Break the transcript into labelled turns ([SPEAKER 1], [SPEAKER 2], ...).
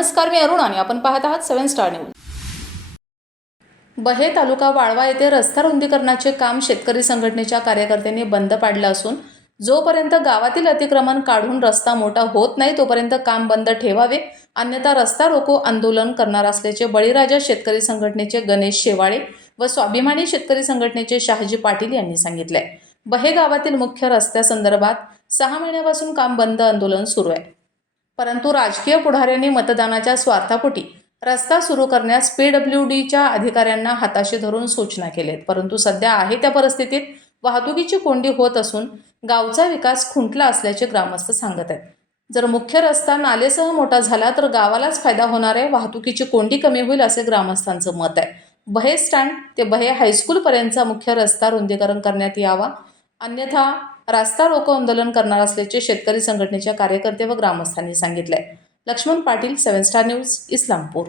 [SPEAKER 1] नमस्कार मी अरुण आणि आपण पाहत आहात सेवन स्टार न्यूज. बहे तालुका वाळवा येथे रस्ता रुंदीकरणाचे काम शेतकरी संघटनेच्या कार्यकर्त्यांनी बंद पाडलं असून जोपर्यंत गावातील अतिक्रमण काढून रस्ता मोठा होत नाही तोपर्यंत काम बंद ठेवावे अन्यथा रस्ता रोको आंदोलन करणार असल्याचे बळीराजा शेतकरी संघटनेचे गणेश शेवाळे व स्वाभिमानी शेतकरी संघटनेचे शहाजी पाटील यांनी सांगितले बहे गावातील मुख्य रस्त्यासंदर्भात सहा महिन्यापासून काम बंद आंदोलन सुरू आहे. परंतु राजकीय पुढाऱ्यांनी मतदानाच्या स्वार्थापोटी रस्ता सुरू करण्यास पी डब्ल्यू डीच्या अधिकाऱ्यांना हाताशी धरून सूचना केल्या परंतु सध्या आहे त्या परिस्थितीत वाहतुकीची कोंडी होत असून गावचा विकास खुंटला असल्याचे ग्रामस्थ सांगत आहेत. जर मुख्य रस्ता नालेसह मोठा झाला तर गावालाच फायदा होणार आहे वाहतुकीची कोंडी कमी होईल असे ग्रामस्थांचं मत आहे. बहे स्टँड ते बहे हायस्कूलपर्यंतचा मुख्य रस्ता रुंदीकरण करण्यात यावा अन्यथा रास्ता रोको आंदोलन करणार असल्याचे शेतकरी संघटनेच्या कार्यकर्ते व ग्रामस्थांनी सांगितले Laxman Patil seven star news Islampur.